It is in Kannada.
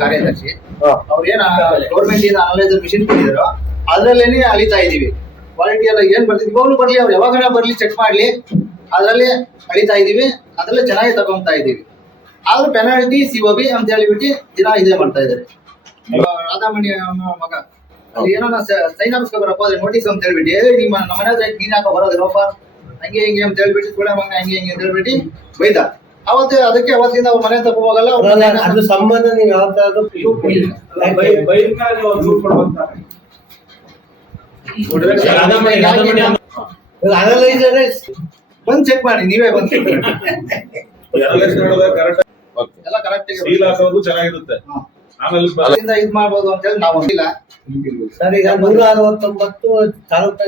ಕಾರ್ಯದರ್ಶಿ ಅವ್ರೇನ ಗೌರ್ಮೆಂಟ್ ಏನ್ ಅನಲೈಸರ್ ಮಿಷಿನ್ ಕೊಟ್ಟಿದಾರೋ ಅದ್ರಲ್ಲೇನೆ ಅಳಿತಾ ಇದೀವಿ. ಕ್ವಾಲಿಟಿ ಎಲ್ಲ ಏನ್ ಬರ್ತಿದ್ವಿ ಇವಾಗ್ಲೂ ಬರ್ಲಿ, ಅವ್ರು ಯಾವಾಗ ಬರ್ಲಿ ಚೆಕ್ ಮಾಡ್ಲಿ, ಅದ್ರಲ್ಲೇ ಅಳಿತಾ ಇದೀವಿ, ಅದ್ರಲ್ಲೇ ಚೆನ್ನಾಗಿ ತಗೊಂತಾ ಇದೀವಿ. ಆದ್ರೂ ಪೆನಾಲ್ಟಿ COB ಅಂತ ಹೇಳಿಬಿಟ್ಟು ದಿನ ಇದೇ ಮಾಡ್ತಾ ಇದಾರೆ. ರಾಧಾಮಣಿ ಮಗ ಅಲ್ಲಿ ಏನೋ ಸೈನ್ ಹಾಕ್ಸ್ಕೊ ಬರಪ್ಪ ಅದ್ರೆ ನೋಟಿಸ್ ಅಂತ ಹೇಳ್ಬಿಟ್ಟು ನಿಮ್ಮ ನಮ್ಮ ಮನೆ ಹತ್ರ ನೀನ್ ಯಾಕೋ ಬರೋದಿಲ್ಲಪ್ಪ ಹಂಗೆ ಹಿಂಗೆ ಅಂತ ಹೇಳ್ಬಿಟ್ಟು ಕೂಡ ಮಗ ಹಂಗೆ ಹಿಂಗೆ ಅಂತ ಹೇಳ್ಬಿಟ್ಟು ಬೈದ. ಅವತ್ತೇ ಅದಕ್ಕೆ ಅವತ್ತಿಂದ ಅವ್ರ ಮನೆ ತಪ್ಪ ಹೋಗಲ್ಲ. ಅದು ಸಂಬಂಧ ನೀವು ಯಾವ್ದಾದ್ರು ಬಂದ್ ಚೆಕ್ ಮಾಡಿ, ನೀವೇ ಬಂದ್ ಎಲ್ಲ ಕರೆಕ್ಟ್ ಚೆನ್ನಾಗಿರುತ್ತೆ. ಇದ್ ಮಾಡ್ಬೋದು ಅಂತ ಹೇಳಿ ನಾವು ಇಲ್ಲ ಸರ್. ಈಗ 169 ತಾಲೂಕು